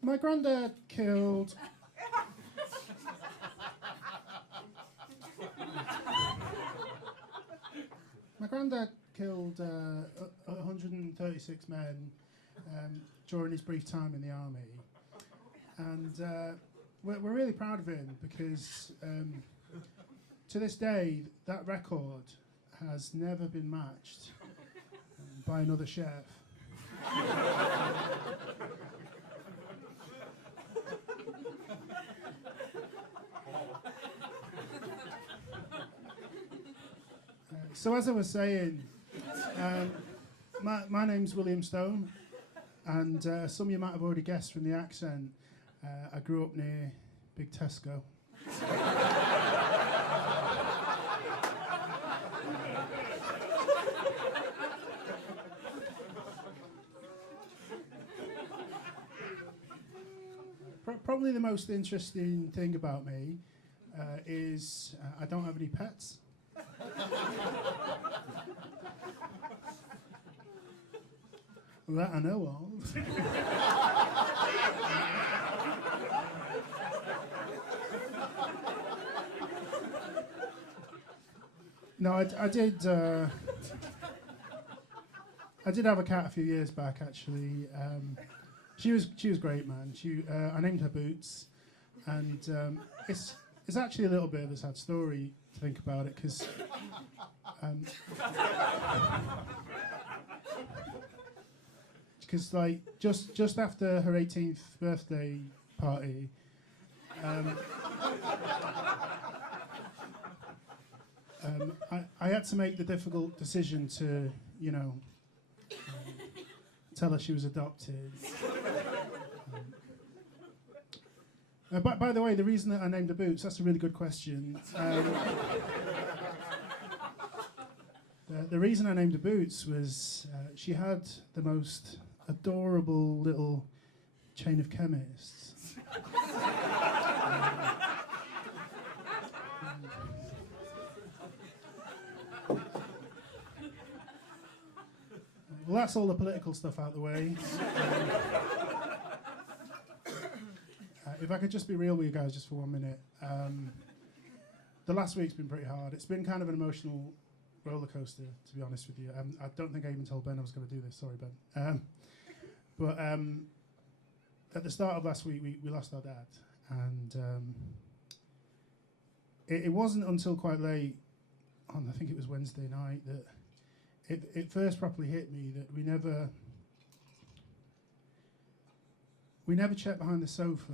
My granddad killed. My granddad killed 136 men during his brief time in the army, and we're really proud of him because to this day that record has never been matched by another chef. So as I was saying, my name's William Stone, and some of you might have already guessed from the accent, I grew up near Big Tesco. Probably the most interesting thing about me is I don't have any pets. That I know of. No, I did. I did have a cat a few years back, actually. She was great, man. I named her Boots, and it's actually a little bit of a sad story to think about it, because like just after her 18th birthday party, I had to make the difficult decision to, tell her she was adopted. By the way, the reason that I named her Boots, that's a really good question. The reason I named her Boots was she had the most adorable little chain of chemists. Well, that's all the political stuff out the way. If I could just be real with you guys just for 1 minute. The last week's been pretty hard. It's been kind of an emotional roller coaster, to be honest with you. I don't think I even told Ben I was going to do this. Sorry, Ben. But at the start of last week, we lost our dad. And it wasn't until quite late on, I think it was Wednesday night, that it first properly hit me that we never checked behind the sofa.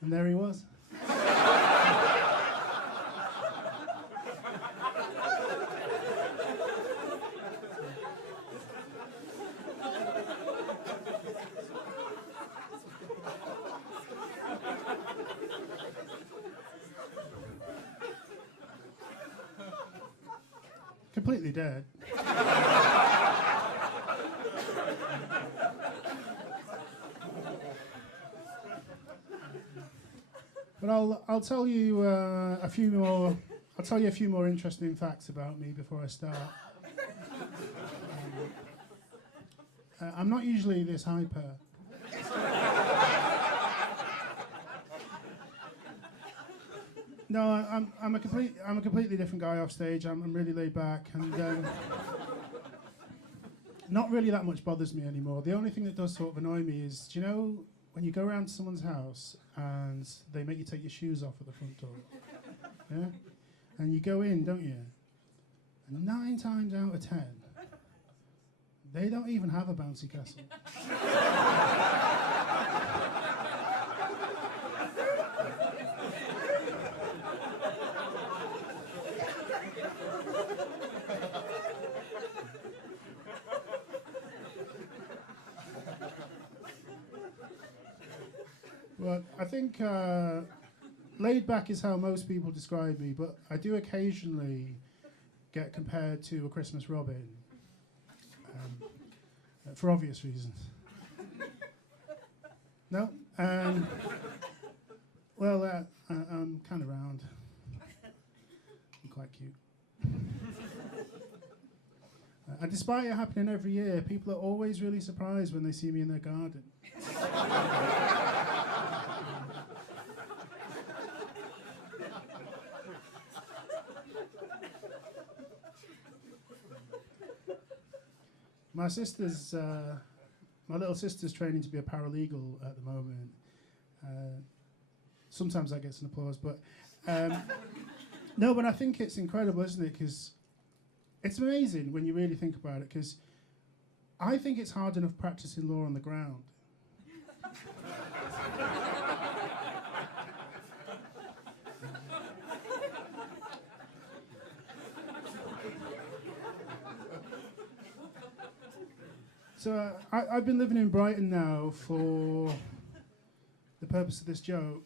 And there he was. Completely dead. But I'll tell you a few more. I'll tell you a few more interesting facts about me before I start. I'm not usually this hyper. No, I'm a completely different guy off stage. I'm really laid back, and not really that much bothers me anymore. The only thing that does sort of annoy me is, do you know when you go around to someone's house and they make you take your shoes off at the front door, yeah, and you go in, don't you? And 9 times out of 10, they don't even have a bouncy castle. Well, I think laid back is how most people describe me, but I do occasionally get compared to a Christmas Robin, for obvious reasons. No? Well, I'm kind of round. quite cute. And despite it happening every year, people are always really surprised when they see me in their garden. My little sister's training to be a paralegal at the moment. Sometimes that gets an applause, but no, but I think it's incredible, isn't it? Because it's amazing when you really think about it, because I think it's hard enough practicing law on the ground. So I've been living in Brighton now for the purpose of this joke.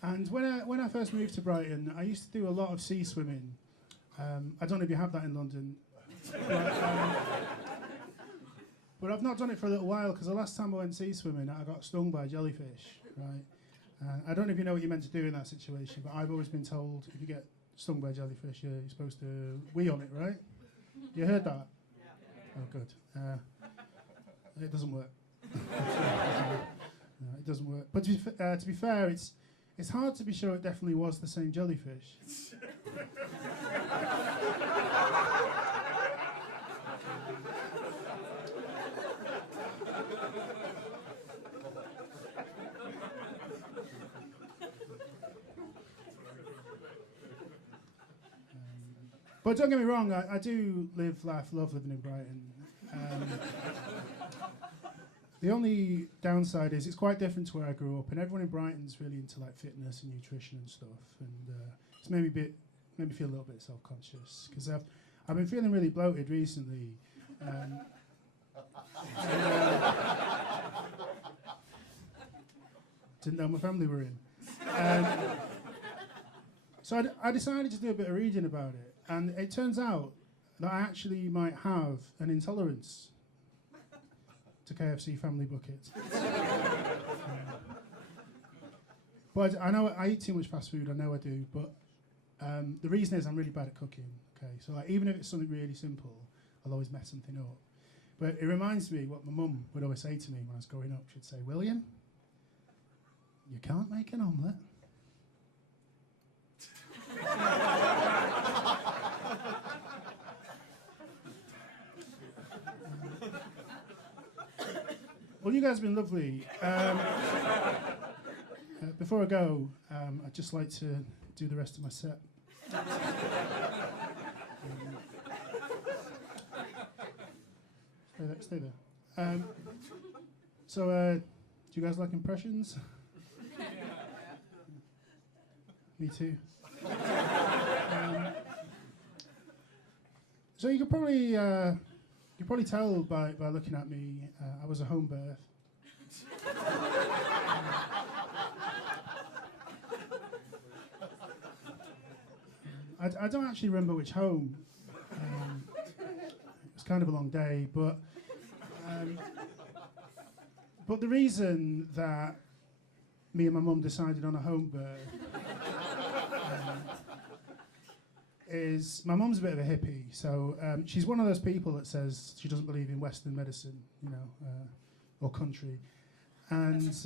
And when I first moved to Brighton, I used to do a lot of sea swimming. I don't know if you have that in London, but I've not done it for a little while, because the last time I went sea swimming, I got stung by a jellyfish, right? I don't know if you know what you're meant to do in that situation, but I've always been told if you get stung by a jellyfish, you're supposed to wee on it, right? You heard that? Oh, good. It doesn't work. No, it doesn't work. But to be fair, it's hard to be sure it definitely was the same jellyfish. But don't get me wrong, I do live, laugh, love living in Brighton. The only downside is it's quite different to where I grew up, and everyone in Brighton's really into like fitness and nutrition and stuff, and it's made me feel a little bit self-conscious, because I've been feeling really bloated recently. Didn't know my family were in. So I decided to do a bit of reading about it, and it turns out that I actually might have an intolerance to KFC family buckets. But I know I eat too much fast food, I know I do, but the reason is I'm really bad at cooking, okay? So like, even if it's something really simple, I'll always mess something up. But it reminds me what my mum would always say to me when I was growing up. She'd say, "William, you can't make an omelette." Well, you guys have been lovely. Before I go, I'd just like to do the rest of my set. Stay there. So, do you guys like impressions? Me too. So you could probably tell by looking at me, I was a home birth. I don't actually remember which home. It was kind of a long day, but the reason that me and my mum decided on a home birth is my mum's a bit of a hippie, so she's one of those people that says she doesn't believe in Western medicine, you know, or country, and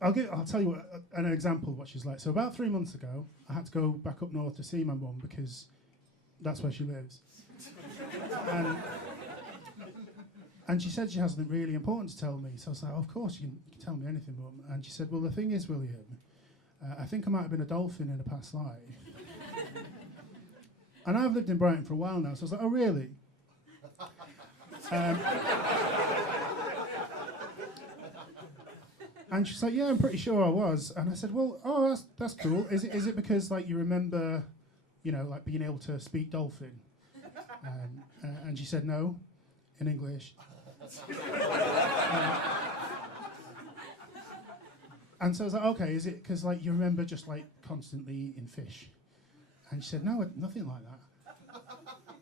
I'll tell you an example of what she's like. So about 3 months ago, I had to go back up north to see my mum because that's where she lives, and she said she has something really important to tell me. So I was like, oh, of course you can tell me anything, Mum. And she said, well, the thing is, William, I think I might have been a dolphin in a past life. And I've lived in Brighton for a while now, so I was like, oh, really? And she's like, yeah, I'm pretty sure I was. And I said, well, oh, that's cool. Is it because, like, you remember, you know, like, being able to speak dolphin? And she said, no, in English. And so I was like, okay, is it because, like, you remember just, like, constantly eating fish? And she said, no, nothing like that.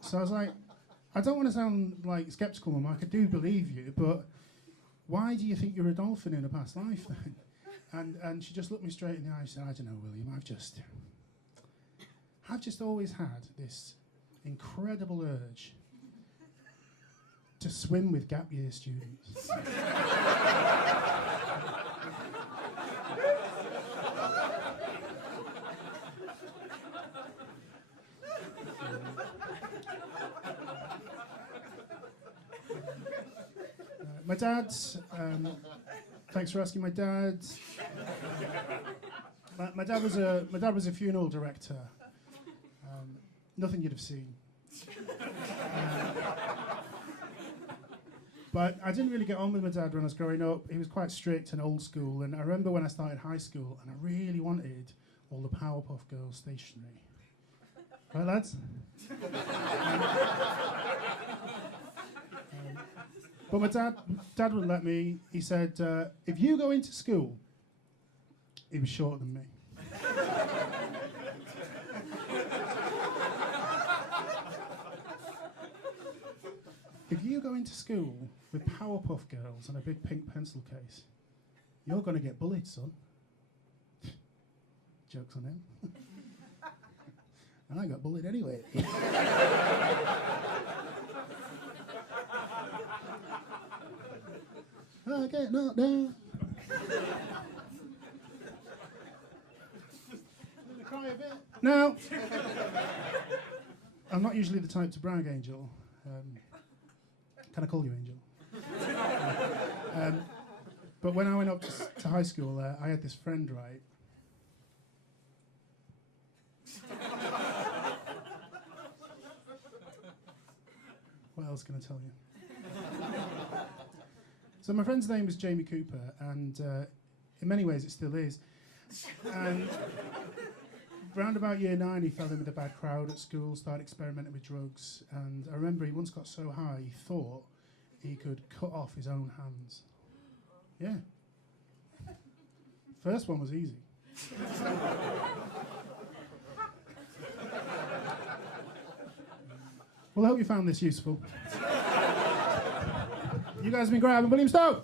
So I was like, I don't want to sound, like, sceptical, Mum. I do believe you, but why do you think you're a dolphin in a past life then? And she just looked me straight in the eye and said, I don't know, William, I've just always had this incredible urge to swim with gap year students. My dad, thanks for asking. My dad was a funeral director. Nothing you'd have seen. But I didn't really get on with my dad when I was growing up. He was quite strict and old school. And I remember when I started high school, and I really wanted all the Powerpuff Girls stationery. Right, lads? But my dad wouldn't let me. He said, if you go into school, he was shorter than me. If you go into school with Powerpuff Girls and a big pink pencil case, you're going to get bullied, son. Joke's on him. And I got bullied anyway. Okay, no. I'm gonna cry a bit. Now, I'm not usually the type to brag, Angel. Can I call you Angel? But when I went up to high school, I had this friend, right? What else can I tell you? So my friend's name was Jamie Cooper, and in many ways it still is. And round about year 9, he fell in with a bad crowd at school, started experimenting with drugs, and I remember he once got so high he thought he could cut off his own hands. Yeah. First one was easy. Well, I hope you found this useful. You guys have been great. I've been William Stowe.